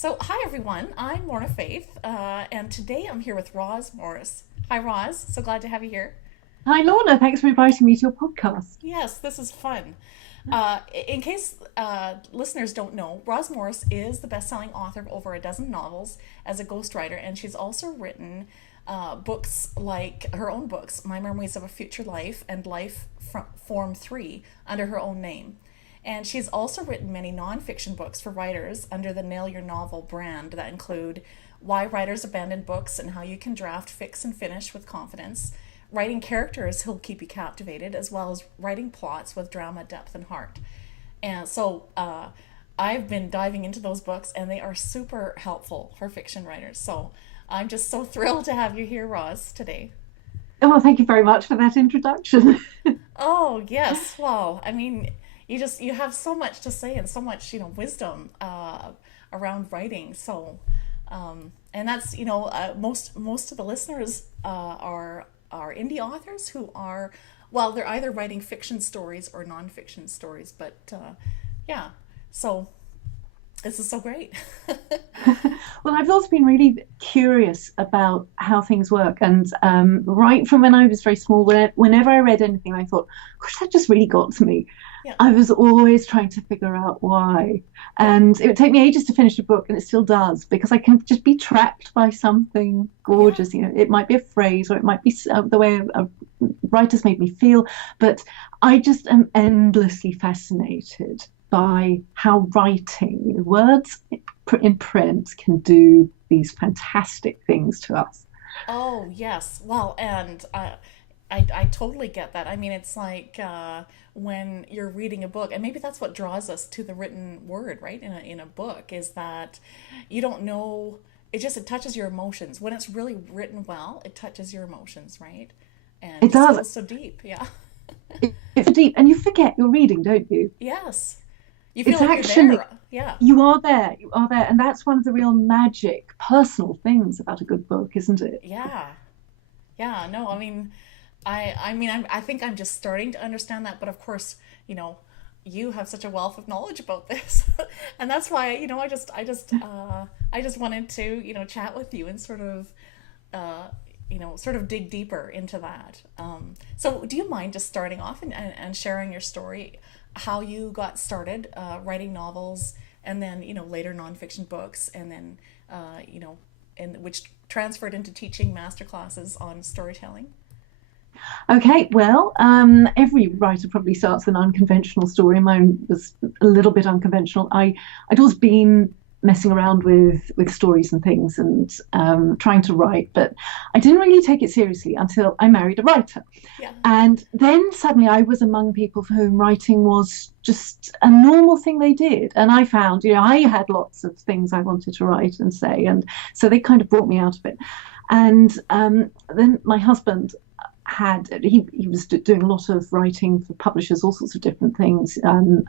So, hi everyone, I'm Lorna Faith, and today I'm here with Roz Morris. Hi, Roz. So glad to have you here. Hi, Lorna. Thanks for inviting me to your podcast. Yes, this is fun. In case listeners don't know, Roz Morris is the best-selling author of over a dozen novels as a ghostwriter, and she's also written books like her own books, My Memories of a Future Life and Form 3, under her own name. And she's also written many nonfiction books for writers under the Nail Your Novel brand that include Why Writers Abandon Books and How You Can Draft, Fix, and Finish with Confidence, writing characters who'll keep you captivated, as well as writing plots with drama, depth, and heart. And so I've been diving into those books, and they are super helpful for fiction writers. So I'm just so thrilled to have you here, Roz, today. Oh, well, thank you very much for that introduction. Oh yes, well, I mean, you have so much to say and so much wisdom around writing. So, and that's most of the listeners are indie authors who are, well, they're either writing fiction stories or nonfiction stories. But yeah, so this is so great. Well, I've also been really curious about how things work. And right from when I was very small, whenever I read anything, I thought, gosh, that just really got to me. Yeah, I was always trying to figure out why. yeah, And it would take me ages to finish a book, and it still does, because I can just be trapped by something yeah. gorgeous. It might be a phrase, or it might be the way a writer's made me feel, but I just am endlessly fascinated by how writing, words in print, can do these fantastic things to us. Oh yes. Well, and I totally get that. I mean, it's like when you're reading a book, and maybe that's what draws us to the written word, right? In a book, is that you don't know. It touches your emotions. When it's really written well, it touches your emotions, right? And It just does. goes so deep. Yeah. It's deep, and you forget you're reading, don't you? Yes. You feel It's like you're actually there. Yeah. you are there, and that's one of the real magic, personal things about a good book, isn't it? Yeah. Yeah. No, I mean, I think I'm just starting to understand that, but of course, you know, you have such a wealth of knowledge about this, and that's why I just wanted to chat with you and uh, sort of dig deeper into that. So, do you mind just starting off and sharing your story, how you got started writing novels, and then later nonfiction books, and then and which transferred into teaching master classes on storytelling? Okay, well, every writer probably starts with an unconventional story. Mine was a little bit unconventional. I'd always been messing around with stories and things, and trying to write, but I didn't really take it seriously until I married a writer. Yeah. And then suddenly I was among people for whom writing was just a normal thing they did. And I found, I had lots of things I wanted to write and say, and so they kind of brought me out of it. And then my husband he was doing a lot of writing for publishers, all sorts of different things.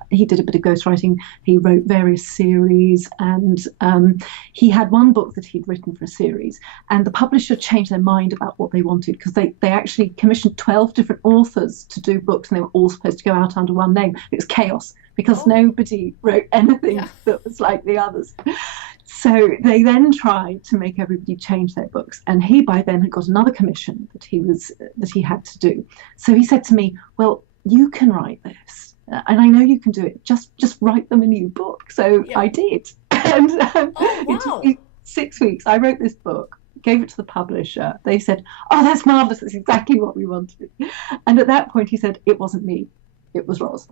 He did a bit of ghostwriting. He wrote various series, and he had one book that he'd written for a series, and the publisher changed their mind about what they wanted, because they actually commissioned 12 different authors to do books, and they were all supposed to go out under one name. It was chaos because Oh. nobody wrote anything Yeah. that was like the others. So they then tried to make everybody change their books, and he by then had got another commission that he had to do. So he said to me, "Well, you can write this, and I know you can do it. Just write them a new book." So Yeah. I did, and Oh it took wow. me 6 weeks. I wrote this book, gave it to the publisher. They said, "Oh, that's marvelous. That's exactly what we wanted." And at that point, he said, "It wasn't me. It was Roz."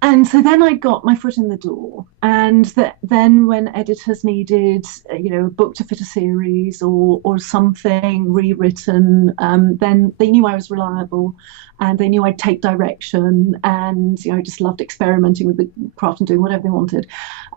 And so then I got my foot in the door, and then when editors needed, a book to fit a series or something rewritten, then they knew I was reliable, and they knew I'd take direction, and I just loved experimenting with the craft and doing whatever they wanted.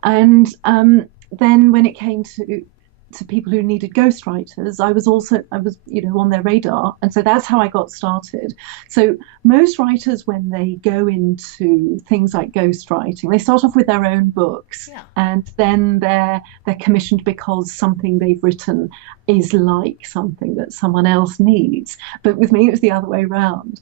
And then when it came to to people who needed ghostwriters, I was, on their radar. And so that's how I got started. So most writers, when they go into things like ghostwriting, they start off with their own books, Yeah. and then they're commissioned because something they've written is like something that someone else needs. But with me, it was the other way around.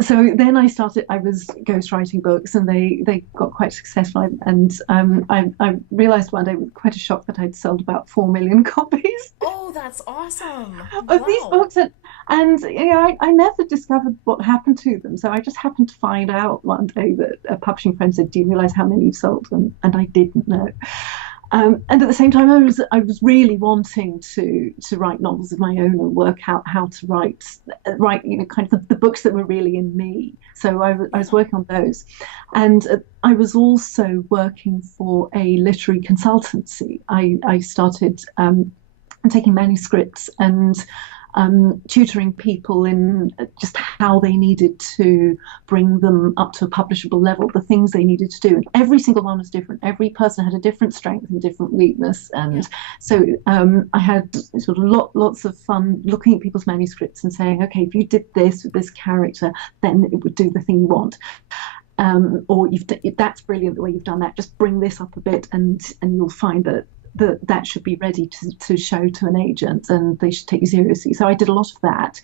So then I was ghostwriting books, and they got quite successful. And I realized one day with quite a shock that I'd sold about 4 million copies Oh, that's awesome. of these Wow. books. And I never discovered what happened to them. So I just happened to find out one day that a publishing friend said, "Do you realize how many you've sold?" And I didn't know. And at the same time, I was really wanting to write novels of my own and work out how to write kind of the books that were really in me. So I was working on those, and I was also working for a literary consultancy. I started taking manuscripts and tutoring people in just how they needed to bring them up to a publishable level, the things they needed to do. And every single one was different. Every person had a different strength and different weakness. And so I had sort of lots of fun looking at people's manuscripts and saying, okay, if you did this with this character, then it would do the thing you want. Or that's brilliant the way you've done that. Just bring this up a bit, and you'll find that should be ready to show to an agent, and they should take you seriously. So I did a lot of that.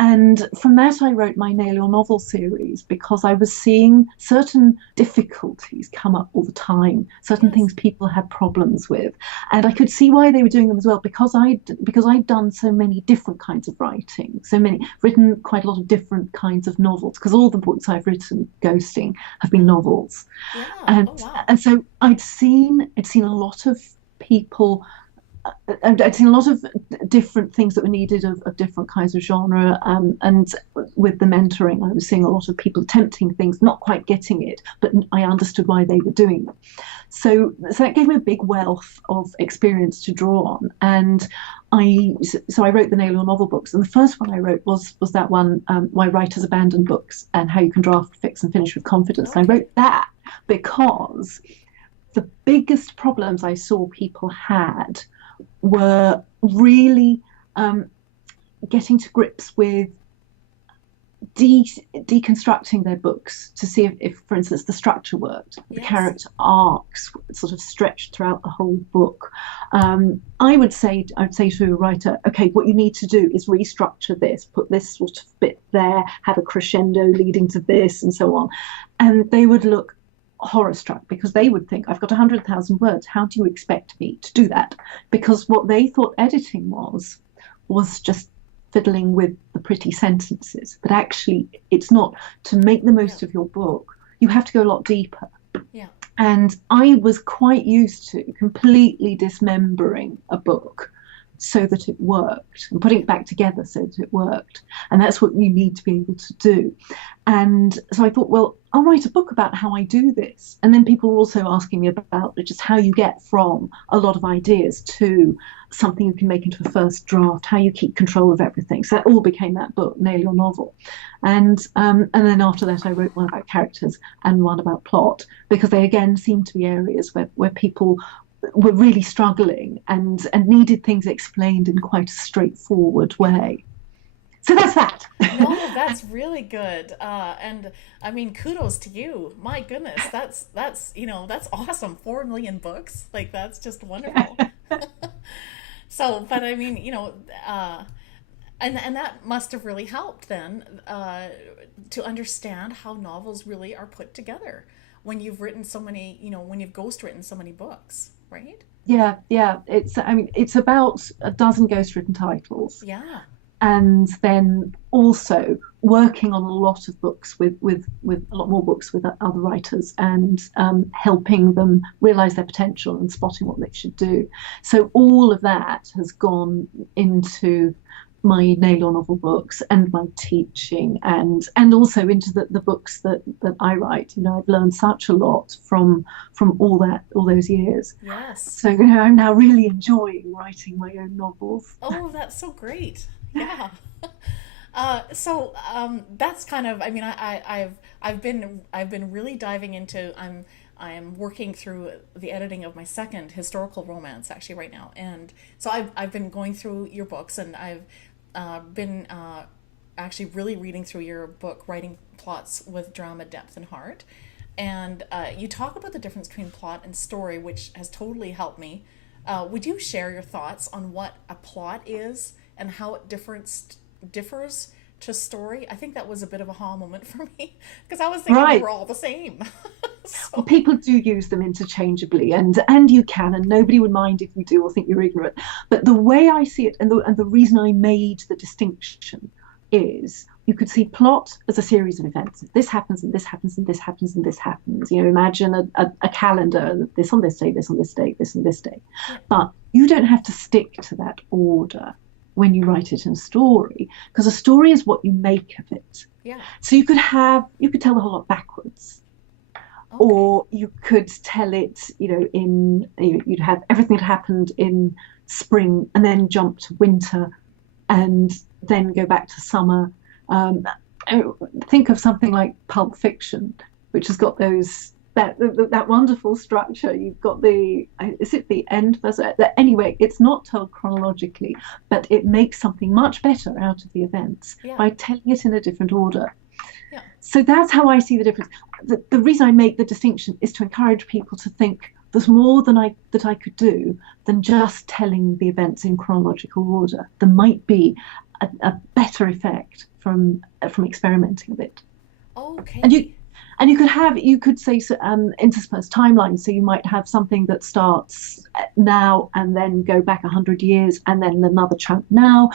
And from that, I wrote my Nail Your Novel series, because I was seeing certain difficulties come up all the time, certain things people had problems with. And I could see why they were doing them as well, because I'd done so many different kinds of writing, written quite a lot of different kinds of novels, because all the books I've written, ghosting, have been novels. Yeah. And, Oh, wow. and so I'd seen a lot of people. I'd seen a lot of different things that were needed of different kinds of genre, and with the mentoring, I was seeing a lot of people attempting things, not quite getting it, but I understood why they were doing it. So that gave me a big wealth of experience to draw on, and I wrote the Nail Your Novel books, and the first one I wrote was that one, Why Writers Abandon Books and How You Can Draft, Fix, and Finish with Confidence. Okay. And I wrote that because the biggest problems I saw people had were really getting to grips with deconstructing their books to see if, for instance, the structure worked, the character arcs sort of stretched throughout the whole book. I would say to a writer, okay, what you need to do is restructure this, put this sort of bit there, have a crescendo leading to this, and so on. And they would look horror struck, because they would think, I've got 100,000 words, how do you expect me to do that? Because what they thought editing was just fiddling with the pretty sentences, but actually it's not. To make the most of your book, you have to go a lot deeper. And I was quite used to completely dismembering a book so that it worked, and putting it back together so that it worked. And that's what you need to be able to do. And so I thought, well, I'll write a book about how I do this. And then people were also asking me about just how you get from a lot of ideas to something you can make into a first draft, how you keep control of everything. So that all became that book, Nail Your Novel. And then after that, I wrote one about characters and one about plot, because they again seemed to be areas where people were really struggling and needed things explained in quite a straightforward way. So that's that. No, that's really good. And I mean, kudos to you. My goodness, that's awesome. 4 million books, like that's just wonderful. So, but I mean, and that must have really helped then to understand how novels really are put together when you've written so many, when you've ghostwritten so many books, right? Yeah. It's about a dozen ghostwritten titles. Yeah. And then also working on a lot of books with a lot more books with other writers, and helping them realize their potential and spotting what they should do. So all of that has gone into my Nail Your Novel books and my teaching, and also into the books that I write. I've learned such a lot from all those years. Yes. So I'm now really enjoying writing my own novels. Oh, that's so great. Yeah. So that's kind of, I mean, I've been really diving into, am working through the editing of my second historical romance actually right now, and so I've been going through your books, and I've been actually really reading through your book, Writing Plots with Drama, Depth, and Heart, and you talk about the difference between plot and story, which has totally helped me. Would you share your thoughts on what a plot is and how it differs to story? I think that was a bit of a aha moment for me because I was thinking they Right. were all the same. Well, So, people do use them interchangeably, and you can, and nobody would mind if you do or think you're ignorant. But the way I see it, and the reason I made the distinction is you could see plot as a series of events. This happens, and this happens, and this happens, and this happens. You know, imagine a calendar, this on this day, this on this day, this on this day. yeah, But you don't have to stick to that order when you write it in a story, because a story is what you make of it. yeah, So you could tell the whole lot backwards, okay, or you could tell it, you'd have everything that happened in spring and then jump to winter and then go back to summer. Um, think of something like Pulp Fiction, which has got that wonderful structure. You've got is it the end versus anyway? It's not told chronologically, but it makes something much better out of the events yeah, by telling it in a different order. yeah, So that's how I see the difference. The reason I make the distinction is to encourage people to think there's more that I could do than just telling the events in chronological order. There might be a better effect from experimenting a bit. And okay, you could say interspersed timelines. So you might have something that starts now and then go back 100 years and then another chunk now.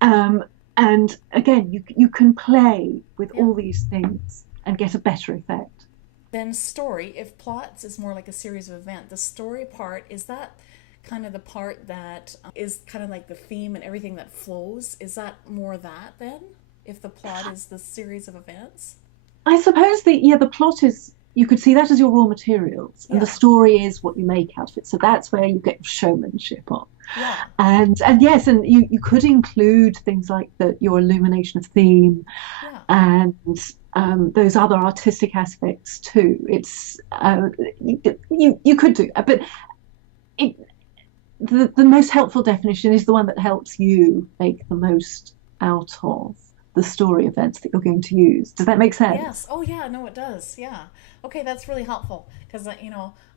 Um, and again, you can play with yeah. all these things and get a better effect. Then story, if plots is more like a series of events, the story part, is that kind of the part that is kind of like the theme and everything that flows? Is that more that then? If the plot is the series of events? I suppose the plot is, you could see that as your raw materials, and the Yeah, story is what you make out of it. So that's where you get your showmanship on. yeah, And yes, and you could include things like your illumination of theme yeah. and those other artistic aspects too. It's you could do, but it, the most helpful definition is the one that helps you make the most out of the story events that you're going to use. Does that make sense? Yes. Oh, yeah. No, it does. Yeah. Okay, that's really helpful because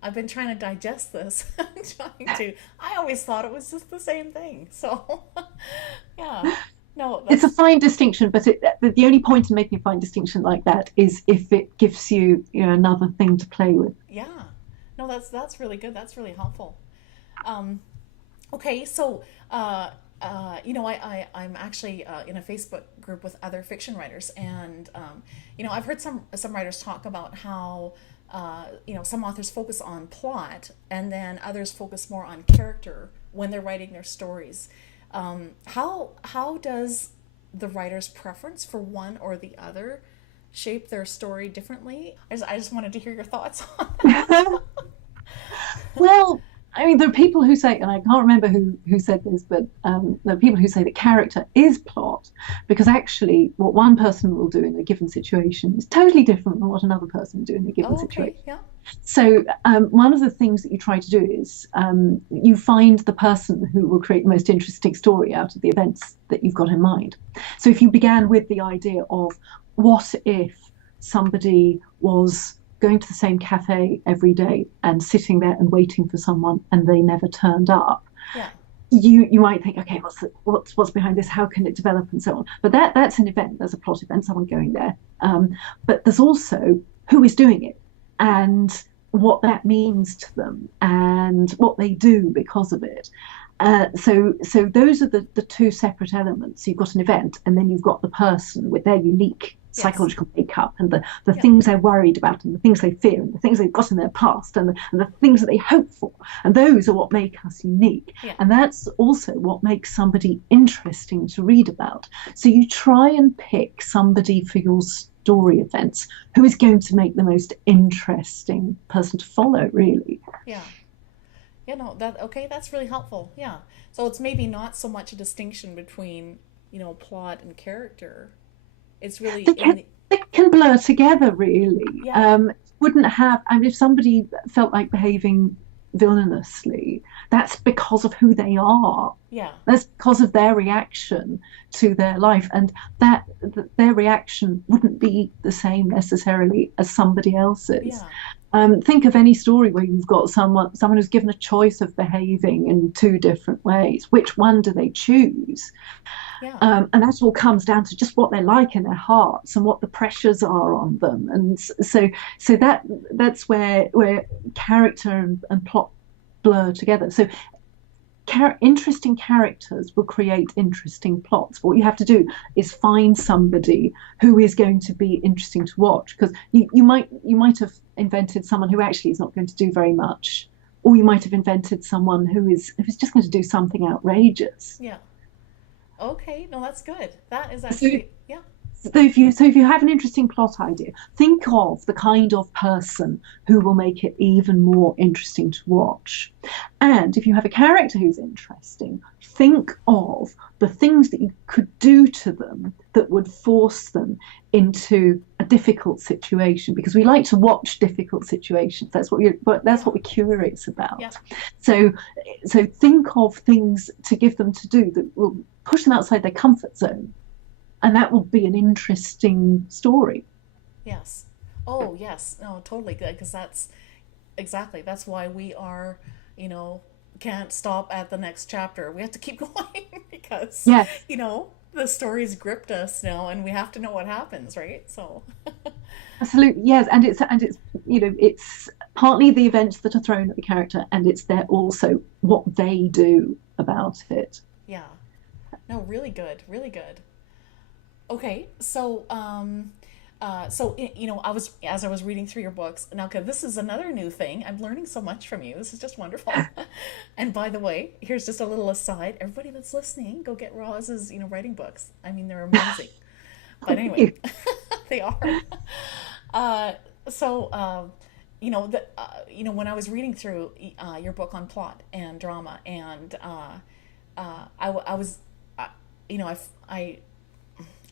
I've been trying to digest this. I always thought it was just the same thing. So, yeah. No, It's a that's fine distinction, but the only point in making a fine distinction like that is if it gives you, another thing to play with. yeah. No, that's really good. That's really helpful. Um, okay, so I'm actually in a Facebook group with other fiction writers, and I've heard some writers talk about how some authors focus on plot, and then others focus more on character when they're writing their stories. How does the writer's preference for one or the other shape their story differently? I just wanted to hear your thoughts on that. Well, I mean, there are people who say, and I can't remember who said this, but there are people who say that character is plot because actually what one person will do in a given situation is totally different from what another person will do in a given Oh, okay, situation. yeah, So one of the things that you try to do is you find the person who will create the most interesting story out of the events that you've got in mind. So if you began with the idea of what if somebody was going to the same cafe every day and sitting there and waiting for someone and they never turned up, yeah, you might think, okay, what's behind this? How can it develop and so on? But that's an event. There's a plot event, someone going there. But there's also who is doing it and what that means to them and what they do because of it. So those are the two separate elements. You've got an event, and then you've got the person with their unique yes, psychological makeup and the yeah, things they're worried about and the things they fear and the things they've got in their past and the things that they hope for. And those are what make us unique. yeah. And that's also what makes somebody interesting to read about. So you try and pick somebody for your story events who is going to make the most interesting person to follow, really. Yeah. Yeah, no, that's really helpful. Yeah. So it's maybe not so much a distinction between, plot and character. It's really They in can, they can blur together, really. yeah, wouldn't have, I mean, if somebody felt like behaving villainously, that's because of who they are. Yeah. That's because of their reaction to their life, and their reaction wouldn't be the same necessarily as somebody else's. Yeah. Think of any story where you've got someone who's given a choice of behaving in two different ways. Which one do they choose? Yeah. And that all comes down to just what they're like in their hearts and what the pressures are on them. And so that's where character and plot blur together. So interesting characters will create interesting plots. What you have to do is find somebody who is going to be interesting to watch, because you might have invented someone who actually is not going to do very much, or you might have invented someone who's just going to do something outrageous. Yeah. Okay, no, that's good. That is actually, yeah. So if you have an interesting plot idea, think of the kind of person who will make it even more interesting to watch. And if you have a character who's interesting, think of the things that you could do to them that would force them into a difficult situation, because we like to watch difficult situations. That's what we're curious about. Yeah. So think of things to give them to do that will push them outside their comfort zone. And that will be an interesting story. Yes. Oh, yes. No, totally good. Because that's why we are, can't stop at the next chapter. We have to keep going because, Yes. The story's gripped us now and we have to know what happens, right? So. Absolutely, yes. And it's partly the events that are thrown at the character, and it's also what they do about it. Yeah. No, really good. Really good. Okay, so as I was reading through your books, now, okay, this is another new thing. I'm learning so much from you. This is just wonderful. And by the way, here's just a little aside. Everybody that's listening, go get Roz's, writing books. I mean, they're amazing. But anyway, they are. When I was reading through your book on plot and drama, and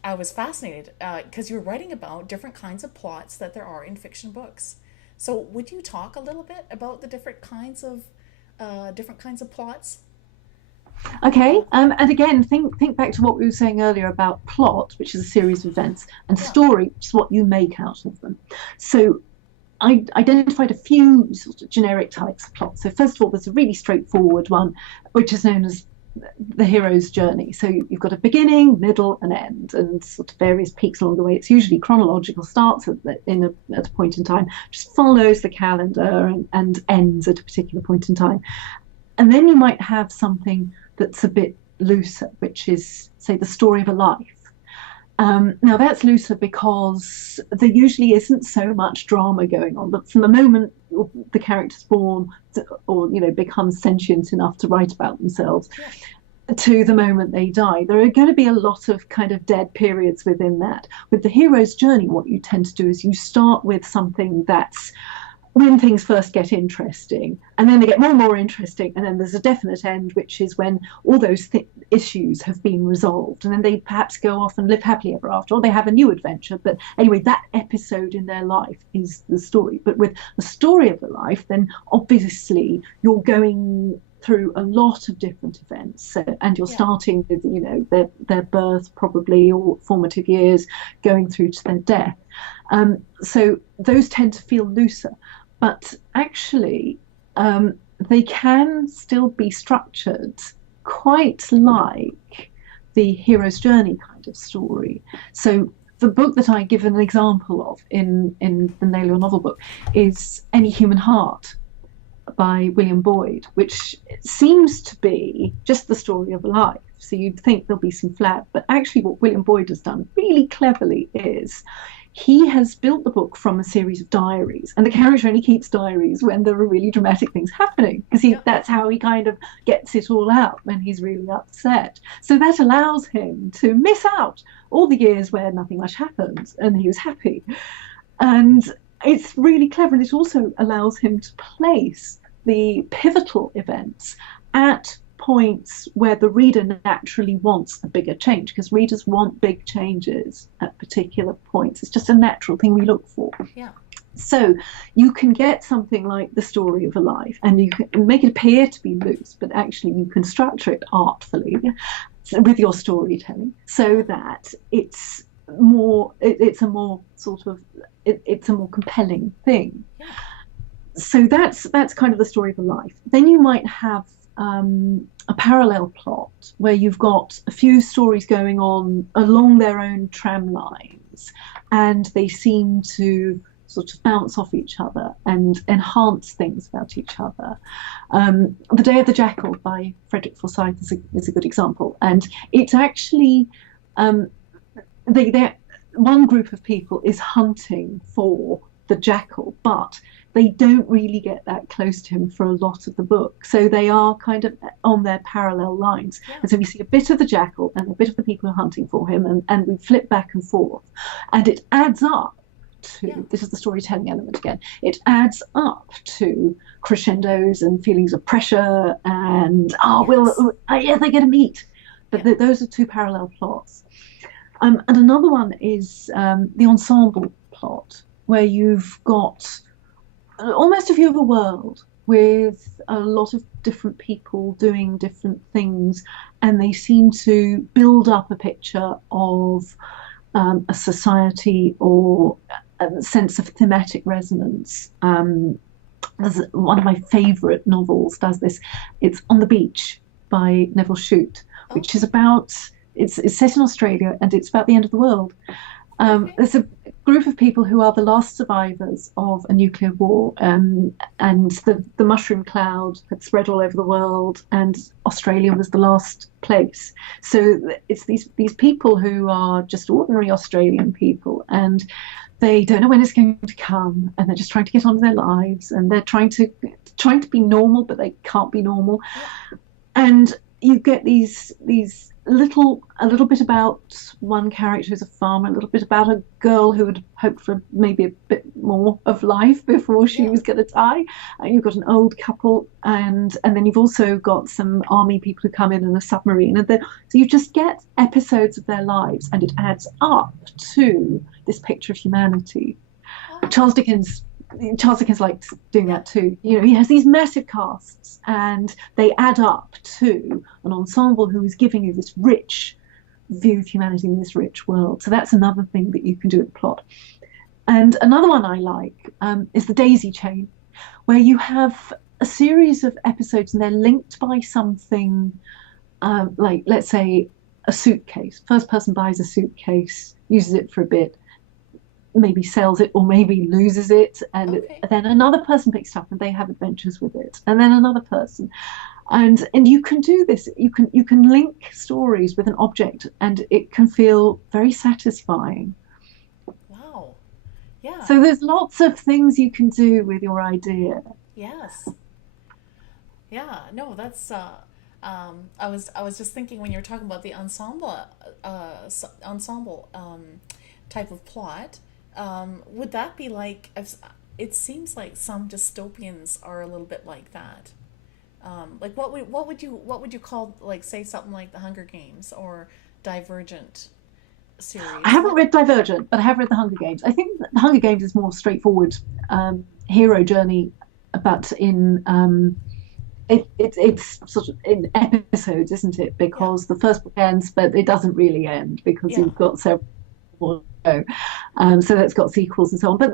I was fascinated because you were writing about different kinds of plots that there are in fiction books. So would you talk a little bit about the different kinds of plots? Okay, and again, think back to what we were saying earlier about plot, which is a series of events, and story, which is what you make out of them. So I identified a few sort of generic types of plots. So first of all, there's a really straightforward one, which is known as the hero's journey. So you've got a beginning, middle, and end, and sort of various peaks along the way. It's usually chronological, starts at a point in time, just follows the calendar and ends at a particular point in time. And then you might have something that's a bit looser, which is, say, the story of a life. Now that's looser because there usually isn't so much drama going on. But from the moment the character's born or becomes sentient enough to write about themselves, to the moment they die, there are going to be a lot of kind of dead periods within that. With the hero's journey, what you tend to do is you start with something that's when things first get interesting, and then they get more and more interesting, and then there's a definite end, which is when all those issues have been resolved, and then they perhaps go off and live happily ever after, or they have a new adventure. But anyway, that episode in their life is the story. But with the story of a life, then obviously you're going through a lot of different events, and you're starting with their birth probably, or formative years, going through to their death. So those tend to feel looser. But actually, they can still be structured quite like the hero's journey kind of story. So the book that I give an example of in the Nail Your Novel book is Any Human Heart by William Boyd, which seems to be just the story of a life. So you'd think there'll be some flab, but actually what William Boyd has done really cleverly is he has built the book from a series of diaries, and the character only keeps diaries when there are really dramatic things happening, because that's how he kind of gets it all out when he's really upset. So that allows him to miss out all the years where nothing much happens and he was happy. And it's really clever, and it also allows him to place the pivotal events at points where the reader naturally wants a bigger change, because readers want big changes at particular points. It's just a natural thing we look for. Yeah. So you can get something like the story of a life, and you can make it appear to be loose, but actually you can structure it artfully with your storytelling so that it's a more sort of it's a more compelling thing. Yeah. So that's kind of the story of a life. Then you might have a parallel plot where you've got a few stories going on along their own tram lines, and they seem to sort of bounce off each other and enhance things about each other. The Day of the Jackal by Frederick Forsyth is a good example, and it's actually one group of people is hunting for the jackal, but they don't really get that close to him for a lot of the book. So they are kind of on their parallel lines. Yeah. And so we see a bit of the jackal and a bit of the people who are hunting for him, and we flip back and forth. And it adds up to, this is the storytelling element again, it adds up to crescendos and feelings of pressure and, they're going to meet. But those are two parallel plots. And another one is the ensemble plot, where you've got almost a view of a world with a lot of different people doing different things, and they seem to build up a picture of a society or a sense of thematic resonance. There's one of my favourite novels does this. It's On the Beach by Neville Shute, which is about, it's set in Australia, and it's about the end of the world. There's a group of people who are the last survivors of a nuclear war, and the mushroom cloud had spread all over the world, and Australia was the last place. So it's these people who are just ordinary Australian people, and they don't know when it's going to come, and they're just trying to get on with their lives, and they're trying to be normal, but they can't be normal. And you get these a little bit about one character who's a farmer, a little bit about a girl who had hoped for maybe a bit more of life before she was going to die. And you've got an old couple, and then you've also got some army people who come in a submarine, and so you just get episodes of their lives, and it adds up to this picture of humanity. Charles Dickens likes doing that too. You know, he has these massive casts, and they add up to an ensemble who is giving you this rich view of humanity in this rich world. So that's another thing that you can do with plot. And another one I like is the daisy chain, where you have a series of episodes and they're linked by something like, let's say, a suitcase. First person buys a suitcase, uses it for a bit, maybe sells it or maybe loses it, and then another person picks it up and they have adventures with it, and then another person, and you can do this. You can link stories with an object, and it can feel very satisfying. Wow. Yeah. So there's lots of things you can do with your idea. Yes. Yeah. No, that's. I was just thinking when you were talking about the ensemble type of plot. Would that be like? It seems like some dystopians are a little bit like that. Like what would you call, like, say something like the Hunger Games or Divergent series? I haven't read Divergent, but I have read the Hunger Games. I think the Hunger Games is more straightforward hero journey, but it's sort of in episodes, isn't it? Because the first book ends, but it doesn't really end because you've got several. So that's got sequels and so on, but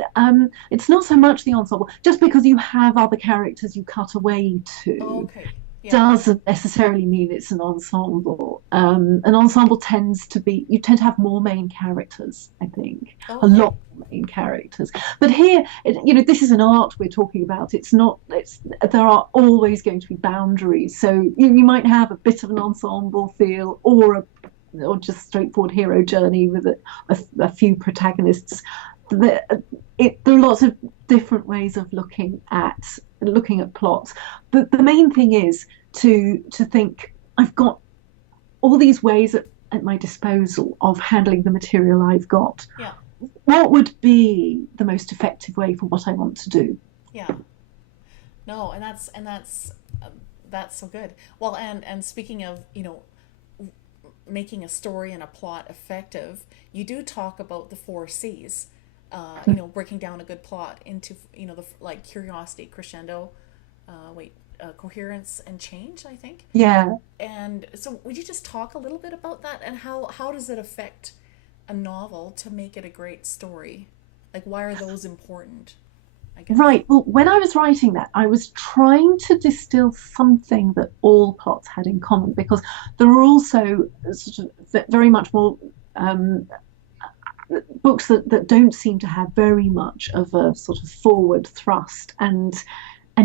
it's not so much the ensemble. Just because you have other characters you cut away to doesn't necessarily mean it's an ensemble. An ensemble tends to have more main characters, I think. A lot more main characters. But here, this is an art we're talking about. There are always going to be boundaries. So you might have a bit of an ensemble feel, or just straightforward hero journey with a few protagonists. There are lots of different ways of looking at plots, but the main thing is to think, I've got all these ways at my disposal of handling the material I've got. What would be the most effective way for what I want to do? No, and that's so good. Well, and speaking of, making a story and a plot effective, you do talk about the 4 C's. breaking down a good plot into, the like curiosity, crescendo, coherence and change, I think. Yeah. And so would you just talk a little bit about that, and how does it affect a novel to make it a great story? Like, why are those important, I guess? Right. Well, when I was writing that, I was trying to distill something that all plots had in common, because there are also sort of very much more books that don't seem to have very much of a sort of forward thrust, and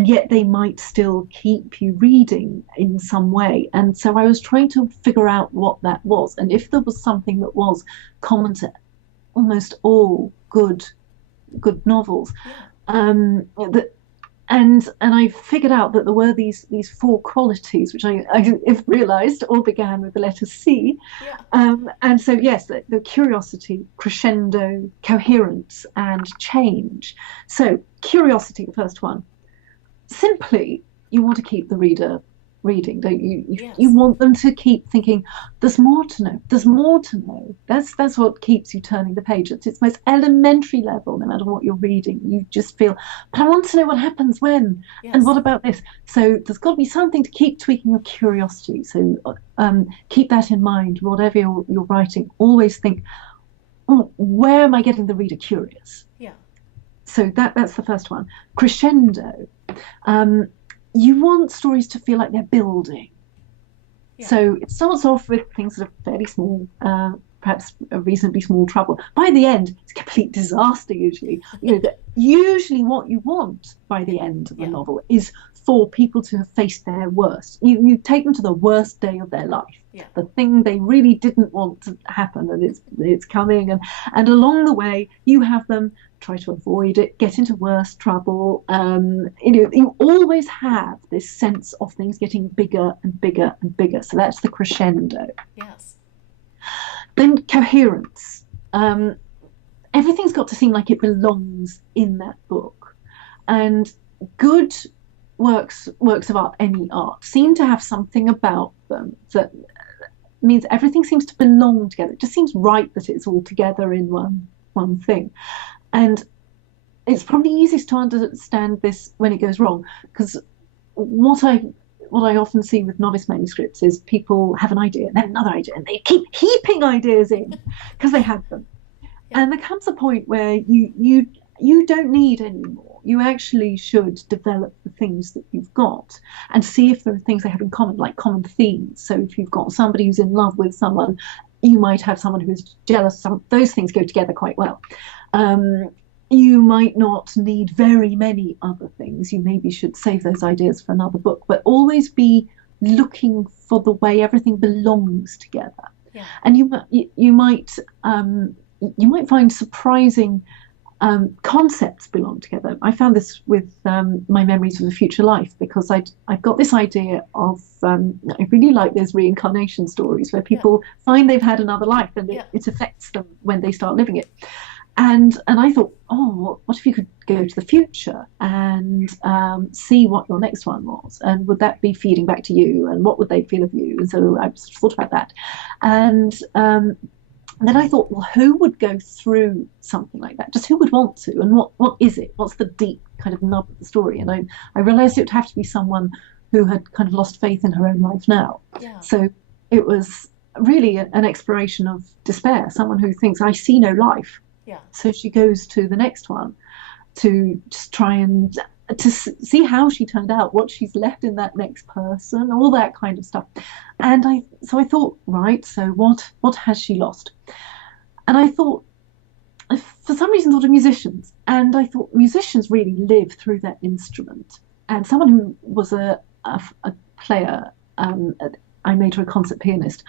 yet they might still keep you reading in some way. And so I was trying to figure out what that was, and if there was something that was common to almost all good novels. That and I figured out that there were these four qualities, which I realized all began with the letter C. And so yes, the curiosity, crescendo, coherence, and change. So curiosity, the first one. Simply, you want to keep the reader reading, don't you? You want them to keep thinking, there's more to know, there's more to know. That's what keeps you turning the page. At its most elementary level, no matter what you're reading, you just feel, but I want to know what happens when, and what about this? So there's got to be something to keep tweaking your curiosity. So keep that in mind, whatever you're writing. Always think, where am I getting the reader curious? So that's the first one. Crescendo. You want stories to feel like they're building. So it starts off with things that are fairly small, perhaps a reasonably small trouble. By the end, it's a complete disaster usually. Usually what you want by the end of a novel is for people to have faced their worst. You take them to the worst day of their life. The thing they really didn't want to happen, and it's coming, and along the way you have them try to avoid it, get into worse trouble. You always have this sense of things getting bigger and bigger and bigger. So that's the crescendo. Then coherence. Everything's got to seem like it belongs in that book. And good works of art, any art, seem to have something about them that means everything seems to belong together. It just seems right that it's all together in one thing. And it's probably easiest to understand this when it goes wrong, because what I often see with novice manuscripts is people have an idea and then another idea, and they keep heaping ideas in because they have them. And there comes a point where you don't need any more. You actually should develop the things that you've got and see if there are things they have in common, like common themes. So if you've got somebody who's in love with someone, you might have someone who's jealous. Those things go together quite well. You might not need very many other things. You maybe should save those ideas for another book, but always be looking for the way everything belongs together. And you might find surprising concepts belong together. I found this with my memories of a future life, because I've got this idea of I really like those reincarnation stories where people find they've had another life, and it affects them when they start living it. And I thought, what if you could go to the future and see what your next one was, and would that be feeding back to you, and what would they feel of you? And so I thought about that, and then I thought, well, who would go through something like that? Just who would want to, and what is it? What's the deep kind of nub of the story? And I realised it would have to be someone who had kind of lost faith in her own life now. So it was really an exploration of despair, someone who thinks, I see no life. So she goes to the next one to just try and to see how she turned out, what she's left in that next person, all that kind of stuff. And I thought, right, so what has she lost? And I thought, for some reason, thought of musicians, and I thought musicians really live through their instrument. And someone who was a player, I made her a concert pianist,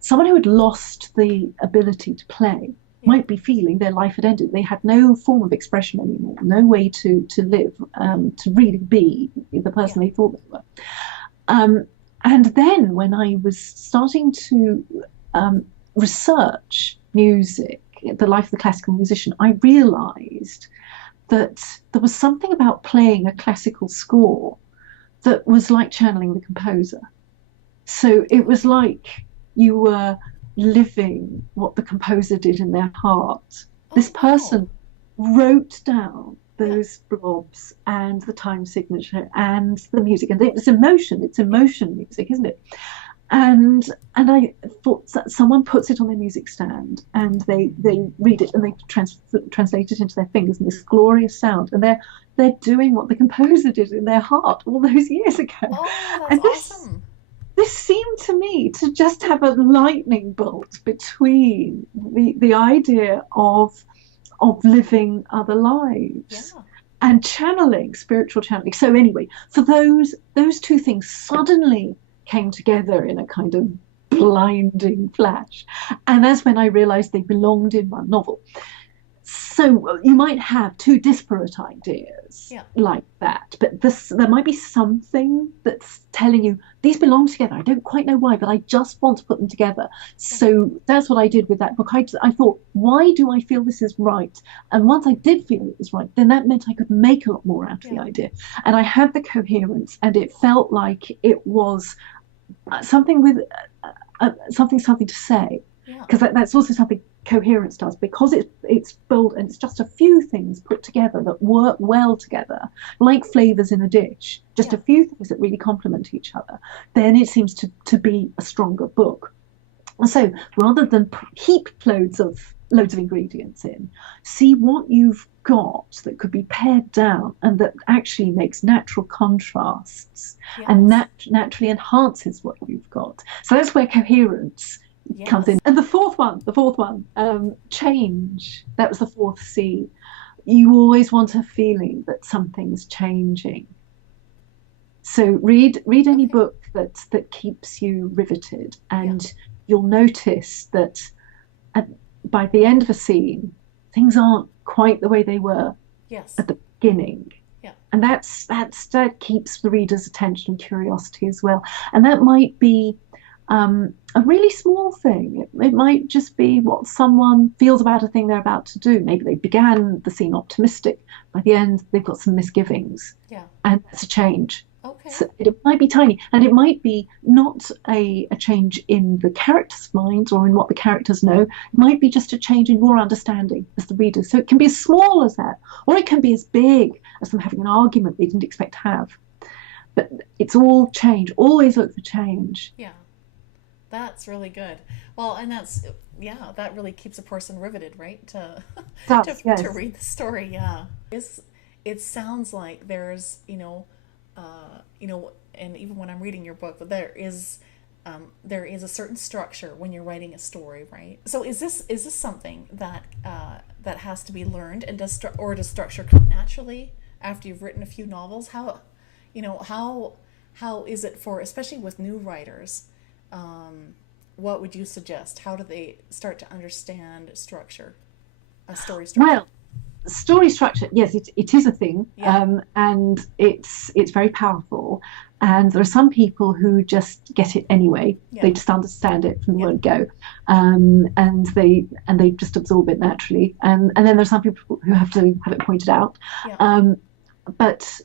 someone who had lost the ability to play might be feeling their life had ended. They had no form of expression anymore, no way to live, to really be the person they thought they were. And then when I was starting to research music, the life of the classical musician, I realized that there was something about playing a classical score that was like channeling the composer. So it was like you were living what the composer did in their heart. This person wrote down those blobs and the time signature and the music, and it's emotion music, isn't it? And I thought that someone puts it on their music stand and they read it and they translate it into their fingers, and this glorious sound, and they're doing what the composer did in their heart all those years ago. Oh, And that's awesome. this seemed to me to just have a lightning bolt between the idea of living other lives Yeah. and channeling, spiritual channeling. So anyway, so those two things suddenly came together in a kind of blinding flash. And that's when I realized they belonged in one novel. So you might have two disparate ideas like that, but there might be something that's telling you these belong together. I don't quite know why, but I just want to put them together. So that's what I did with that book. I thought, why do I feel this is right? And once I did feel it was right, then that meant I could make a lot more out of the idea. And I had the coherence, and it felt like it was something with something to say, because that's also something coherence does, because it's bold and it's just a few things put together that work well together, like flavors in a dish, just a few things that really complement each other. Then it seems to be a stronger book. And so rather than heap loads of ingredients in, see what you've got that could be pared down and that actually makes natural contrasts and naturally enhances what you've got. So that's where coherence comes in. And the fourth one, change. That was the fourth C. You always want a feeling that something's changing. So read any book that keeps you riveted, and you'll notice that by the end of a scene, things aren't quite the way they were at the beginning. And that keeps the reader's attention and curiosity as well. And that might be a really small thing. It might just be what someone feels about a thing they're about to do. Maybe they began the scene optimistic. By the end, they've got some misgivings. And it's a change. So it might be tiny, and it might be not a change in the characters' minds or in what the characters know. It might be just a change in your understanding as the reader. So it can be as small as that, or it can be as big as them having an argument they didn't expect to have. But it's all change. Always look for change. That's really good. Well, and that really keeps a person riveted, right? To read the story. It sounds like there's, and even when I'm reading your book, there is a certain structure when you're writing a story, right? So is this something that has to be learned, and does structure come naturally after you've written a few novels? How is it for, especially with new writers? What would you suggest? How do they start to understand structure, a story structure? Well, story structure, yes, it is a thing, and it's very powerful. And there are some people who just get it anyway. They just understand it from the word go, and they just absorb it naturally. And then there are some people who have to have it pointed out. But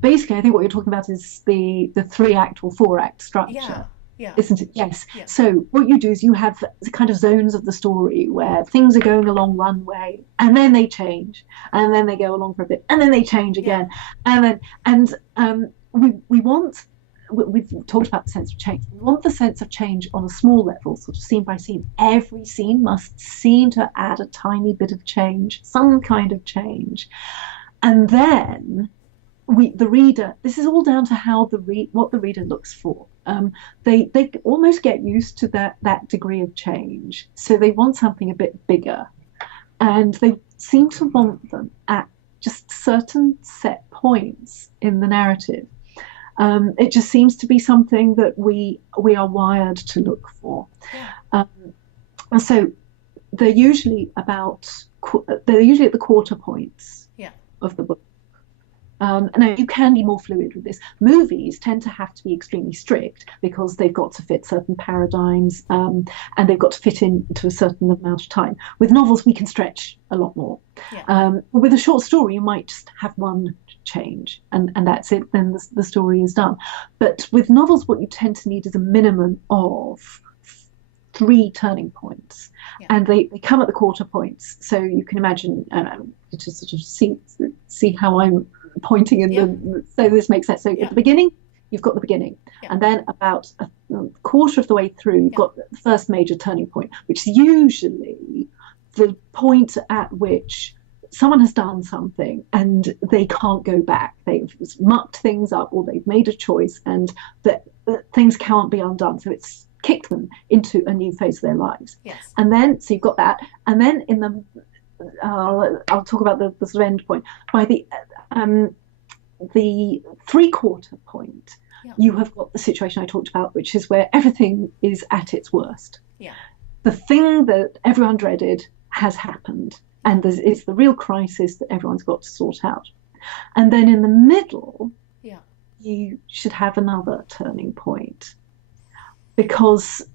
basically, I think what you're talking about is the 3-act or 4-act structure. Isn't it? Yes. So what you do is you have the kind of zones of the story where things are going along one way, and then they change, and then they go along for a bit, and then they change again, we've talked about the sense of change. We want the sense of change on a small level, sort of scene by scene. Every scene must seem to add a tiny bit of change, some kind of change, and then the reader. This is all down to how what the reader looks for. They almost get used to that degree of change, so they want something a bit bigger, and they seem to want them at just certain set points in the narrative. It just seems to be something that we are wired to look for. And so they're usually at the quarter points of the book. Now, you can be more fluid with this. Movies tend to have to be extremely strict because they've got to fit certain paradigms, and they've got to fit into a certain amount of time. With novels, we can stretch a lot more. With a short story, you might just have one change, and that's it. Then the story is done. But with novels, what you tend to need is a minimum of 3 turning points, Yeah. and they come at the quarter points. So you can imagine, to sort of see how I'm pointing in Yeah. so this makes sense. So Yeah. at the beginning, you've got the beginning, Yeah. and then about a quarter of the way through, you've Yeah. got the first major turning point, which is usually the point at which someone has done something and they can't go back. They've mucked things up, or they've made a choice, and that things can't be undone. So it's kicked them into a new phase of their lives. Yes. And then, so you've got that. And then in the, I'll talk about the sort of end point. By the 3/4 point, Yeah. you have got the situation I talked about, which is where everything is at its worst. Yeah. The thing that everyone dreaded has happened, and it's the real crisis that everyone's got to sort out. And then in the middle, Yeah. you should have another turning point, because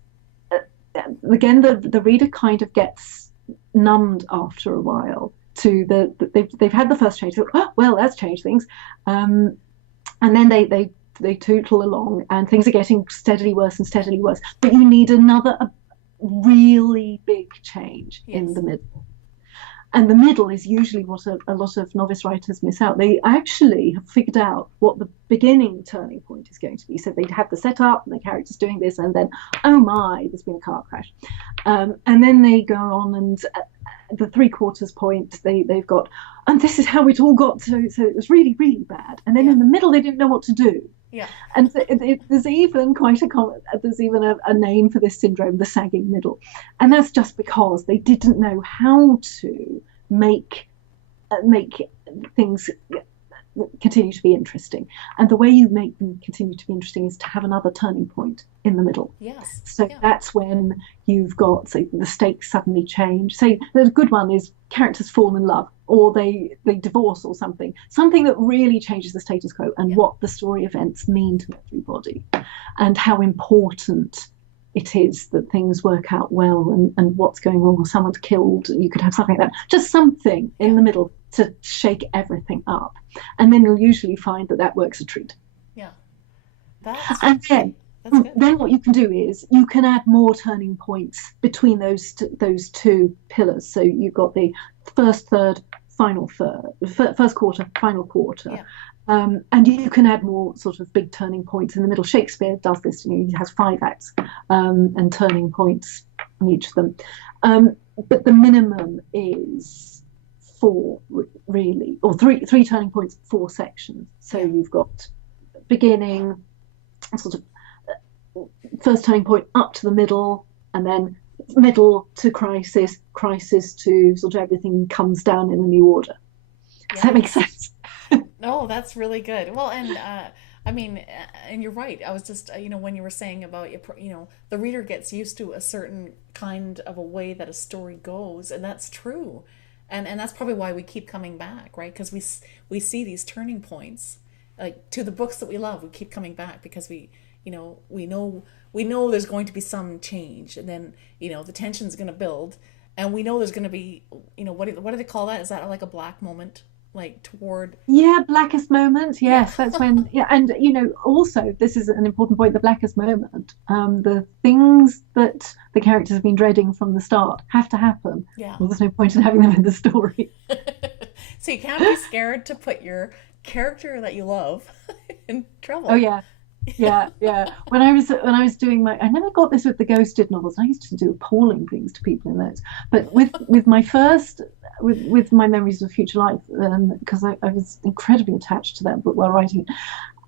again, the reader kind of gets numbed after a while to they've had the first change. Oh, well, that's changed things, and then they tootle along, and things are getting steadily worse and steadily worse. But you need a really big change in the middle. And the middle is usually what a lot of novice writers miss out. They actually have figured out what the beginning turning point is going to be. So they'd have the setup and the characters doing this, and then, oh my, there's been a car crash. And then they go on, and at the 3/4 point, they've got, and this is how it all got to, so it was really, really bad. And then in the middle, they didn't know what to do. Yeah. And there's even a name for this syndrome, the sagging middle, and that's just because they didn't know how to make things continue to be interesting. And the way you make them continue to be interesting is to have another turning point in the middle. Yes. So that's when you've got, say, the stakes suddenly change. Say the good one is characters fall in love, or they divorce, or something that really changes the status quo, and what the story events mean to everybody, and how important it is that things work out well, and what's going wrong, or someone's killed. You could have something like that, just something in the middle to shake everything up, and then you'll usually find that works a treat. Yeah. And then what you can do is you can add more turning points between those two pillars. So you've got the first third, final third, first quarter, final quarter. Yeah. And you can add more sort of big turning points in the middle. Shakespeare does this. He has 5 acts and turning points in each of them. But the minimum is 4, really, or three turning points, 4 sections. So you've got beginning, sort of first turning point up to the middle, and then middle to crisis to sort of everything comes down in a new order. Does that make sense? No, that's really good. Well, and I mean, and you're right. I was just, when you were saying about, the reader gets used to a certain kind of a way that a story goes, and that's true. And that's probably why we keep coming back, right? Because we see these turning points, like to the books that we love. We keep coming back because we know there's going to be some change, and then the tension's going to build, and we know there's going to be what do they call that? Is that like a black moment, like toward? Yeah, blackest moment. Yes, that's when. Yeah, and also this is an important point. The blackest moment. The things that the characters have been dreading from the start have to happen. Yeah. Well, there's no point in having them in the story. So you can't be scared to put your character that you love in trouble. Oh yeah. Yeah. When I was doing I never got this with the ghosted novels. I used to do appalling things to people in those. But with my first, with my Memories of Future Life, because I was incredibly attached to that book while writing it,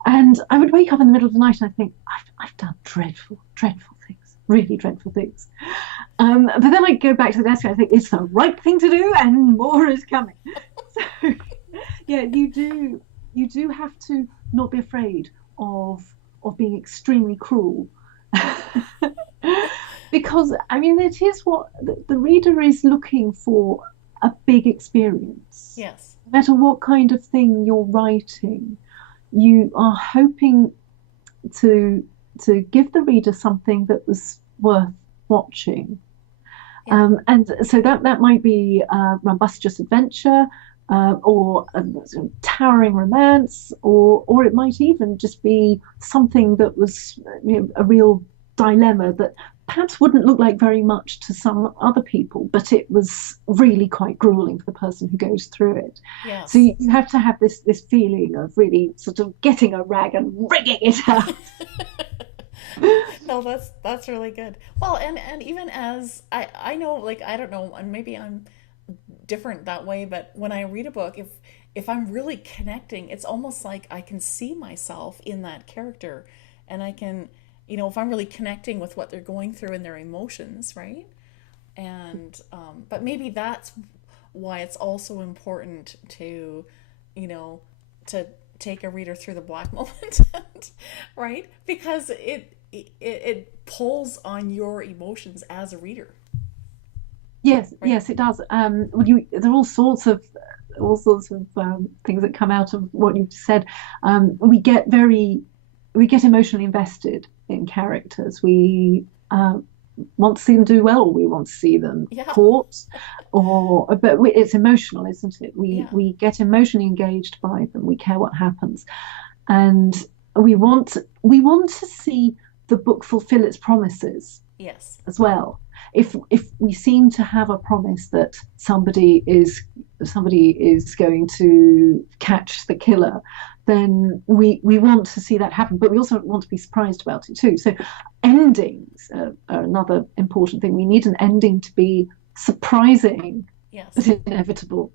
and I would wake up in the middle of the night and I think I've done dreadful things, really dreadful things. But then I go back to the desk and I think it's the right thing to do, and more is coming. So yeah, you do have to not be afraid of being extremely cruel, because it is what the reader is looking for, a big experience. Yes. No matter what kind of thing you're writing, you are hoping to give the reader something that was worth watching. Yeah. And so that might be a rumbustious adventure, or a towering romance, or it might even just be something that was a real dilemma that perhaps wouldn't look like very much to some other people, but it was really quite grueling for the person who goes through it. So Yes. you have to have this feeling of really sort of getting a rag and wringing it out. No, that's really good. Well, and even as I know, like, I don't know, and maybe I'm different that way, but when I read a book, if I'm really connecting, it's almost like I can see myself in that character, and I can, if I'm really connecting with what they're going through and their emotions, right? And but maybe that's why it's also important to, you know, to take a reader through the black moment, right? Because it pulls on your emotions as a reader, Yes, right? yes, it does. Well, there are all sorts of things that come out of what you've said. We get emotionally invested in characters. We want to see them do well, or we want to see them Yeah, caught, it's emotional, isn't it? We yeah, we get emotionally engaged by them. We care what happens, and we want to see the book fulfill its promises yes, as well. If we seem to have a promise that somebody is going to catch the killer, then we want to see that happen, but we also want to be surprised about it too. So endings are another important thing. We need an ending to be surprising but yes, inevitable.